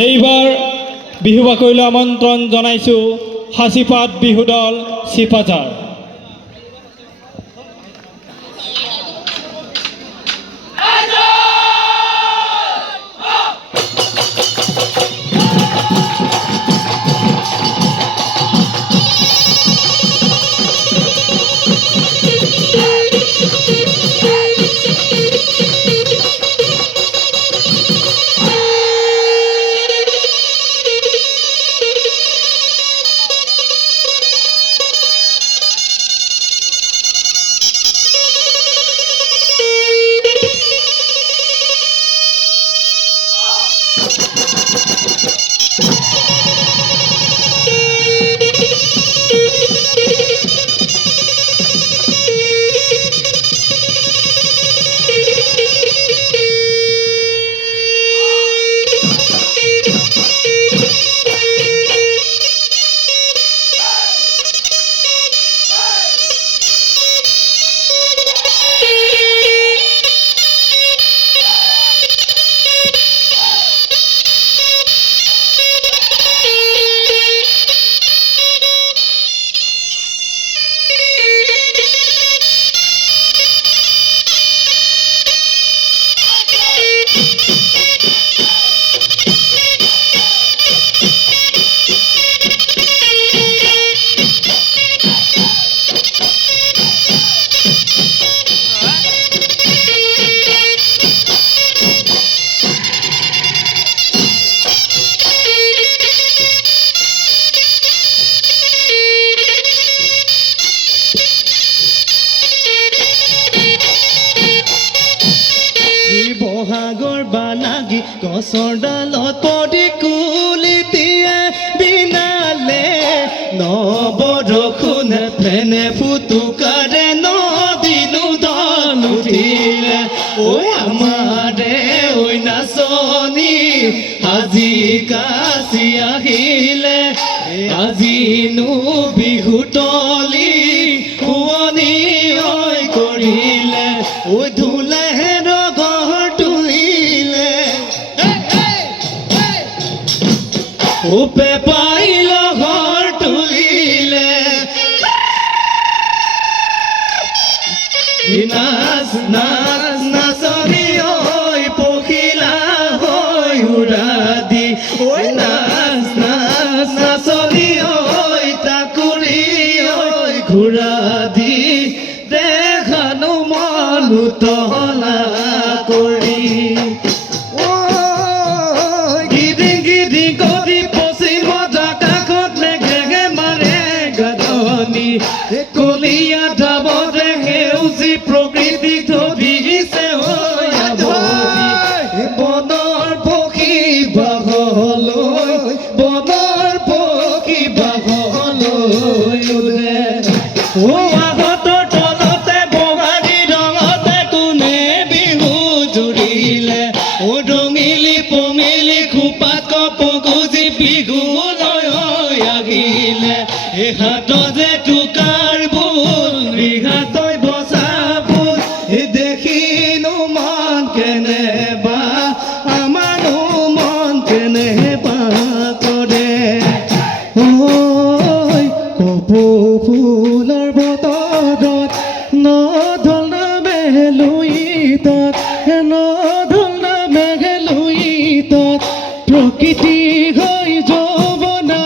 এইবাৰ বিহু বাকৰিলৈ আমন্ত্ৰণ জনাইছোঁ সাঁচিপাত বিহু দল চিপাঝাৰ। বহাগৰ বানাগি গছৰ ডালত পৰি কুলিটিয়ে বিনালে নবৰষুণে ফেনে ফুটুকাৰে নদীনো দল উঠিলে ঐ আমাৰে ঐ নাচনী আজি কাচি আহিলে আজিনো বিহু তলি শুৱনি ঐ কৰিলে ঐ ধুলে উপে পাইল ঘৰ তুলিলে নাচ নাচ নাচনি ঐ পখিলা হৈ উৰা দি ঐ নাচ নাচ নাচনি ঐ তাকুৰি ঐ ঘূৰা দি দেখানো মন উতলা কৰি কলিয়া ধাবতে সেউজী প্ৰকৃতি ধৰিছে বনৰ পক্ষী বাঘলৈ বনৰ পক্ষী বাঘলৈ আহতৰ তলতে বগাৰী ৰঙতে কোনে বিহু জুৰিলে ৰঙিলি পমিলি খোপাত কপগুজি বিহুলৈ আহিলে হাতত যে টুকাৰ বুল ৰিহাতৈ বচা বুল দেখিনো মন কেনেবা আমাৰো মন কেনেবা কৰে ঐ কপৌ ফুলৰ বতৰত নধল মেঘলুইতত নধল মেঘলুইতত প্ৰকৃতি হৈ যৌৱনা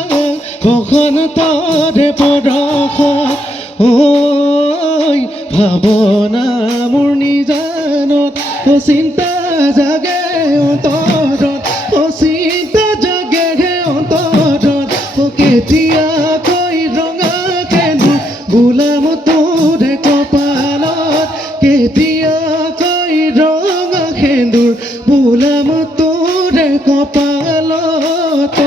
বসন্তৰে পৰশত ঐ ভাৱনা মোৰ নিজানত চিন্তা জাগে অন্তৰত চিন্তা জাগে অন্তৰত কেতিয়াকৈ ৰঙা সেন্দুৰ গোলাম তোৰে কপালত কেতিয়াকৈ ৰঙা সেন্দুৰ গোলাম তোৰে কপালত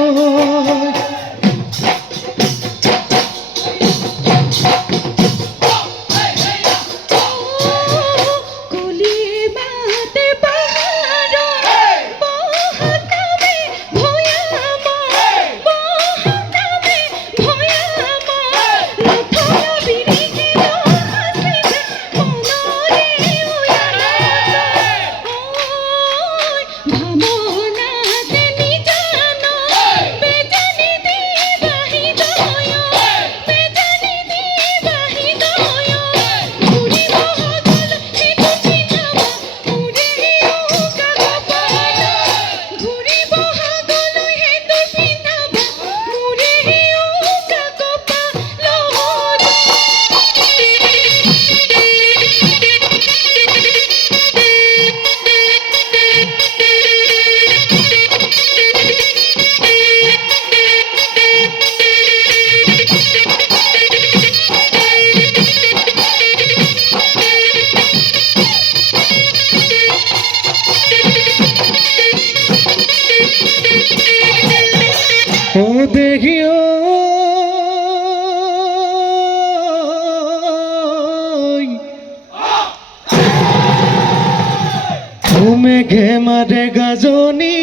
মেঘে মাৰে গাজনি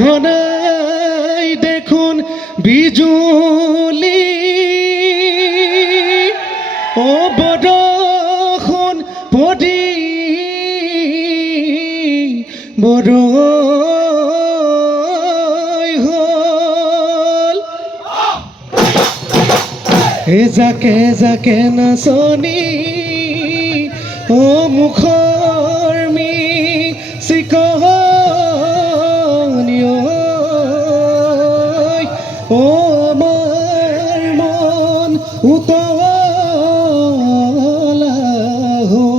ঘনাই দেখোন বিজুলি বৰষুণ পৰি বৰৈ হ'ল জাকে জাকে নাচনি মুখৰ চিকনি আমাৰ মন উতলা হ'ল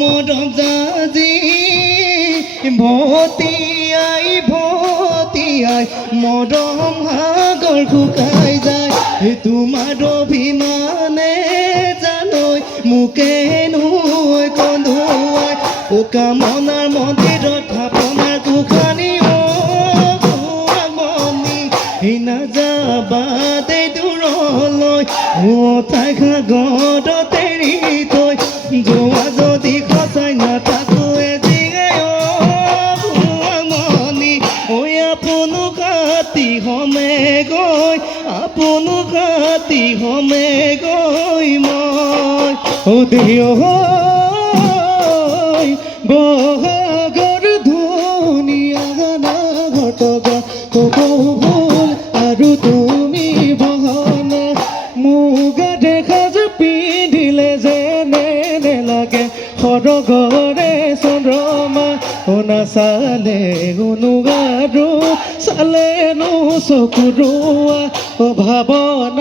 মৰম জাজি ভতিয়াই মৰম সাগৰ শুকাই যায় তোমাৰ অভিমানে জানৈ মোকে নৈ কন্দুৱাই কামনাৰ মন্দিৰত থাপনাৰ গোসানী মনি নাযাবা দে দূৰলৈ ঠাই সাগৰত এৰি থৈ যোৱা যদি সঁচাই নাথাকোৱে মনি আপোনো কাটি হমে গৈ মই দেহ বহাগৰ ধুনীয়া গানা ঘটকা কবুল আৰু তুমি বহনা মুগা দেখা যে পিন্ধিলে যেনে নেলাগে সৰগৰে চন্দ্ৰমা নাচালে অনুগাৰো চালেনো চকুৰোৱা ভাৱনাত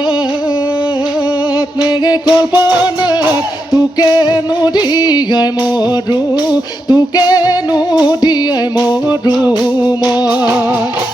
নেগে কল্পনাত তোকে নদীয়াই মৰো মই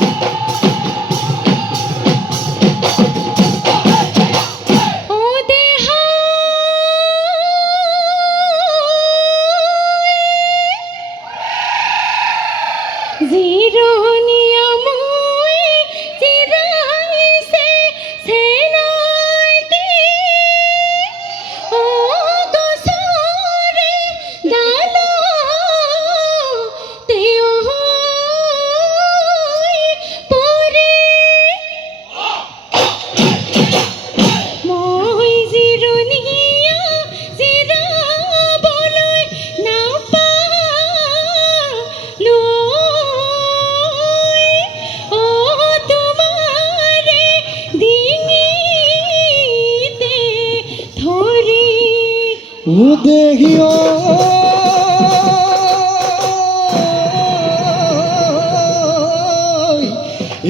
দেহিও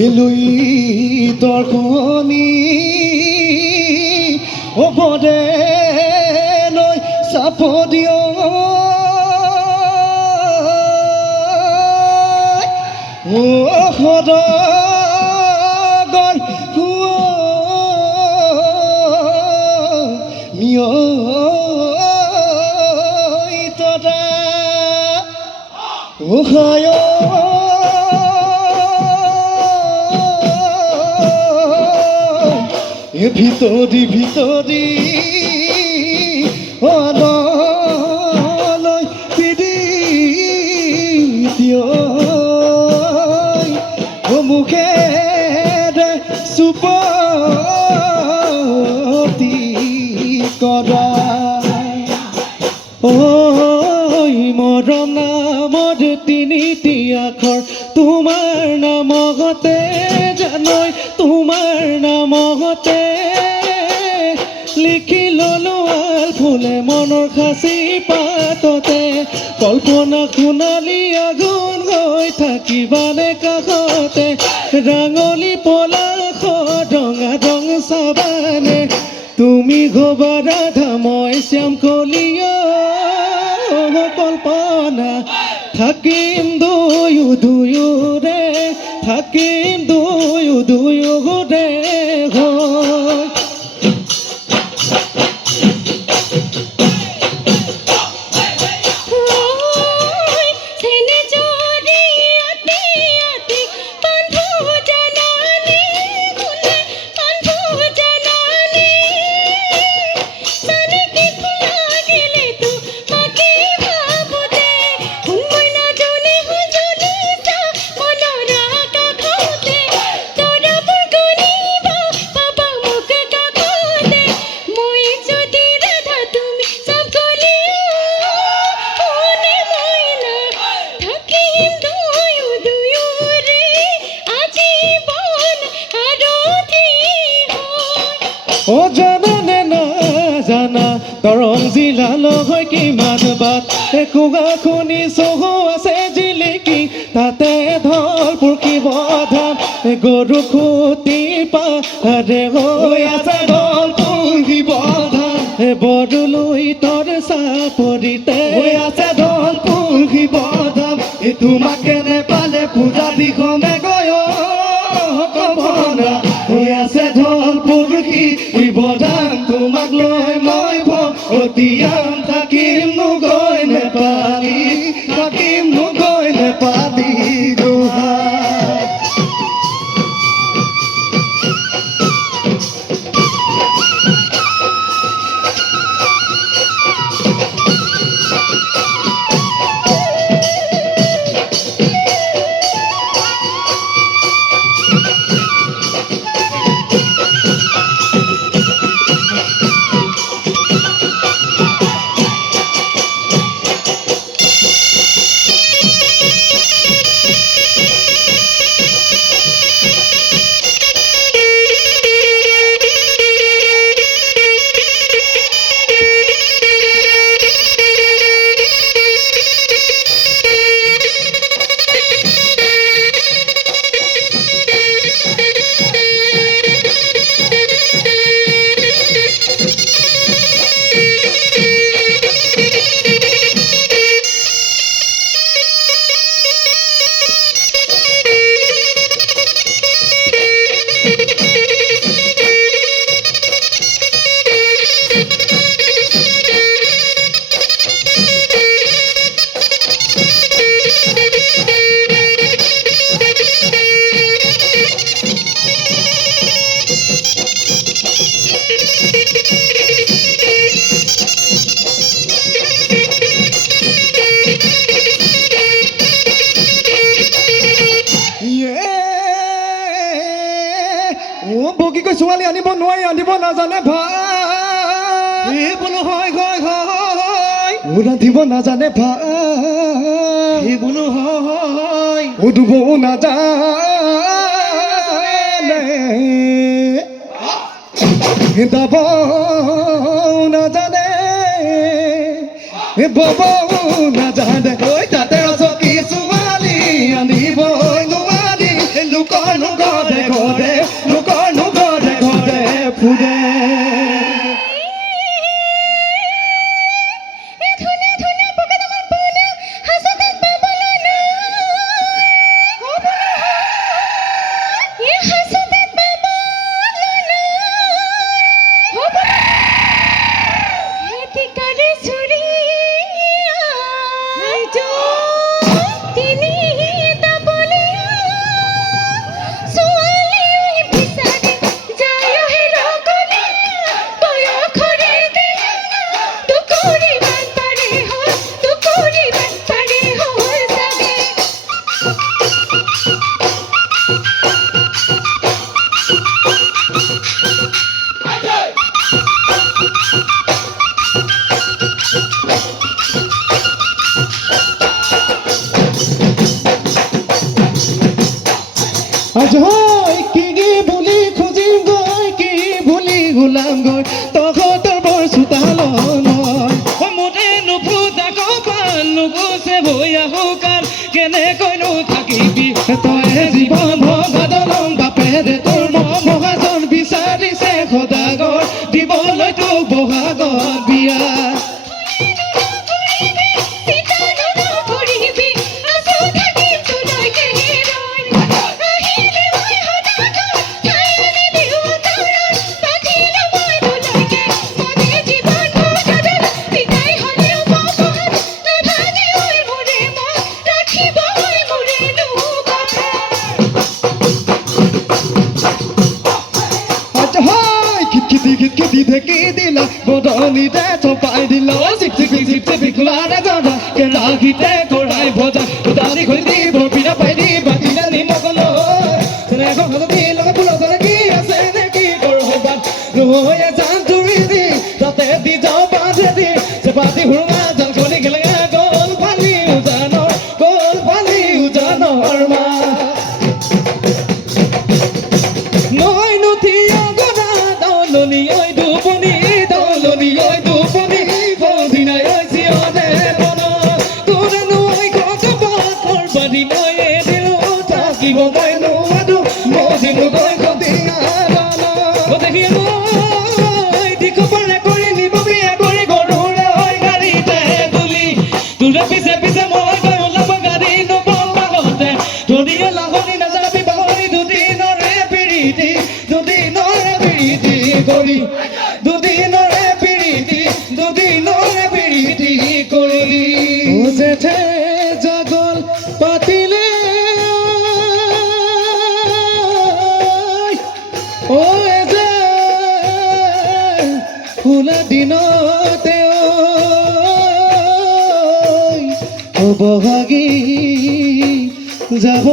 এলুই দৰ্শনী অবদে লৈ চাপদিও সদগৰ মিয় ভিতৰি অনলৈ পিদি দিয় মুখে চুপতি কৰা মৰম নামৰ তিনিটি আখৰ তোমাৰ নামতে জানৈ তোমাৰ নামতে লিখি ললো আল ফুলে মনৰ খাচি পাততে কল্পনা সোণালী আগুন গৈ থাকিবানে কাষতে ৰাঙলী পলাশ ৰঙা ৰং চাবানে তুমি গবা ৰাধা মই শ্যাম কলিয়া থাকিম দুয়োৰে থাকিম দুয়োৰে হৈ ও জানানে না জানা দৰং জিলালৈ হয় কিমান বাট একোগা খুনি চহু আছে জিলিকি তাতে ধলপুৰ শিৱধাম গৰু খুটি পাহাৰে হৈ আছে ধলপুৰ শিৱধাম বৰলৈ তৰ চাপৰিতে হৈ আছে ধলপুৰ শিৱধাম তোমাকে নেপালে পূজা দিখনে গৈ হৈ আছে ধলপুৰ শিৱধাম তোমাক লৈ মই ভতিয়াম থাকিম নগৈ নেপালী থাকিম নগৈ নেপালী গোহাঁই বগীকৈ ছোৱালী আনিব নোৱাৰি আনিব নাজানে ভাই বোলো হয় হয় হয় ৰান্ধিব নাজানে ভাই বোলো হয় ধুবও নাজানে দাবও নাজানে ববও নাজানে তাতে চকী ছোৱালী আনিব নোৱাৰি লোকৰ ঘৰে ঘৰে লোকৰ ঘৰে ঘৰে ফুৰে আজ হয় কি বুলি খুজিম গৈ কি বুলি গোলাম গৈ তহঁতৰ বৰ চোতাল মোৰে নুফুটা কপাল নুগুচে ভৈয়া শুকাল কেনেকৈনো থাকিবি তই জীৱন ভগা দলং বাপেৰে তোৰ মহাজন বিচাৰিছে সদাগৰ দিবলৈ তোক বহাগত বিয়া পানীতে থপাই দিল চিপচিপি খোলাৰে জনা কেৰাহীতে কৰাই ভজা দালি খৰি দি বৰপিৰা পাই দি বাকিটা নিমখ লৈ হালধি লগে ফুলৰ দৰে কি আছে নে কি কৰো বাট নহয়ে জান জুৰি দি তাতে দি যাওঁ বাঁধে দি চেপাতি হুৰুঙা জাল খনি গেলেঙা গ'ল পানী উজানৰ মা মই নুঠি অগৰা দলনি ঐ দুপনি বদিনাই ঐ চিঞৰে বন তোৰে নৈ ককবাকৰ বাৰী মই এদিনো থাকিব মই নোৱাৰো মজিনো গৈ গদিয়া দেখি মই দিখ পাৰে কৰি নিব বিয়া কৰি গৰুৰে হৈ গাড়ীতে তুলি তোৰে পিছে পিছে মই গৈ ওলাব গাড়ী নবলাহতে ধৰিয়ে লাহনি নাযাবি পাহৰি দুদিনৰে পিৰিতি কৰি দুদিনৰে পিৰিতি কৰি জেঠে জাগল পাতিলে ঐ যে ফুলা দিনতে বহাগী যাব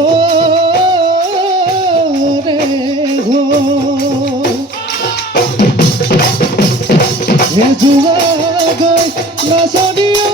ৰে যোৱা গৈ নাচনীয়া